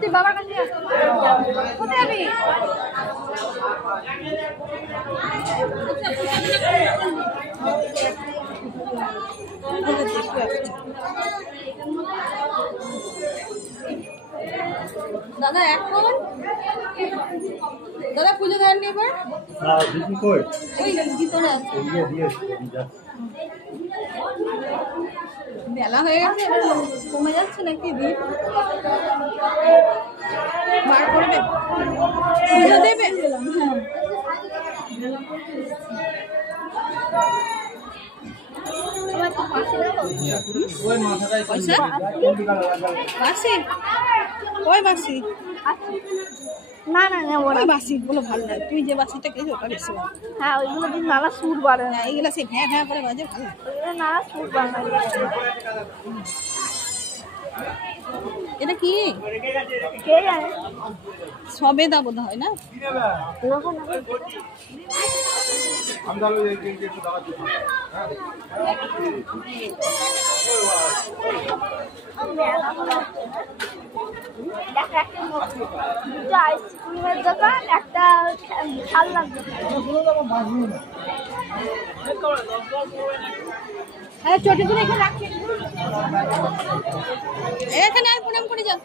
তুই বাবার কাছে কোথায় যাবি? দাদা এখন দাদা পুজো দেননি এবার? ওই ভিতরে আছে। বেলা হয়ে গেছে, কমে যাচ্ছে নাকি দিন? বার করবে পুজো দেবে? না না না ওই বাসি গুলো ভালো লাগে, তুই যে বাসিটা খেয়েছি ওটা বেশি ভালো। হ্যাঁ ওইগুলো দিন নানা সুর বাড়ে না, এইগুলো সেই ভ্যাঁ ভ্যাঁ করে বাজে ভালো, নানা সুর বাড়ে। এটা কি কে জানে? সবেদা বোধ হয় না? আইসক্রিমের দোকান, একটা খেলনার দোকান। হ্যাঁ ছোট করে এখানে রাখি, এখানে আর প্রণাম করে যাও।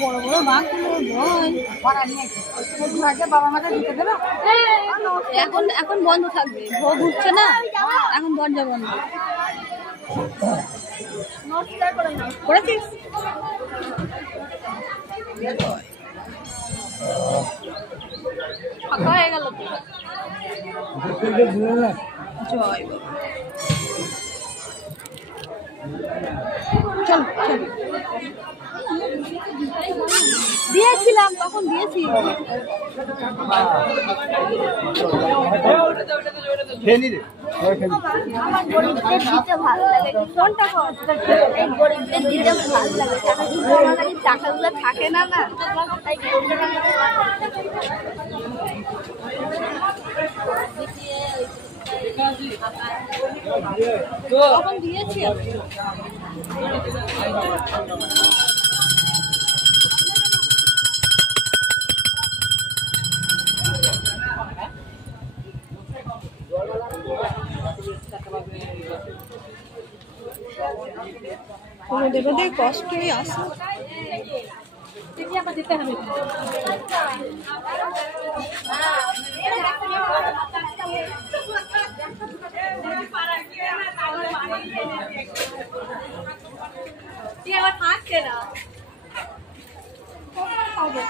বড় বড় বাঘগুলো বাবা মাকে দিতে দেবে এখন, এখন বন্ধ থাকবে, ভোগ উঠছে না এখন, দরজা বন্ধ। করেছিস ফাঁকা হয়ে গেল তো। জয় চল চল, দিয়েছিলাম তখন দিয়েছি। আমার গরিবদের দিতে ভালো লাগে, কোনটা এই গরিবদের দিতে ভালো লাগে, কারণ টাকাগুলো থাকে না না, তাই তখন দিয়েছি। দেবদের কষ্টই আসে, যেতে হবে। আবার থাকছে না হবে।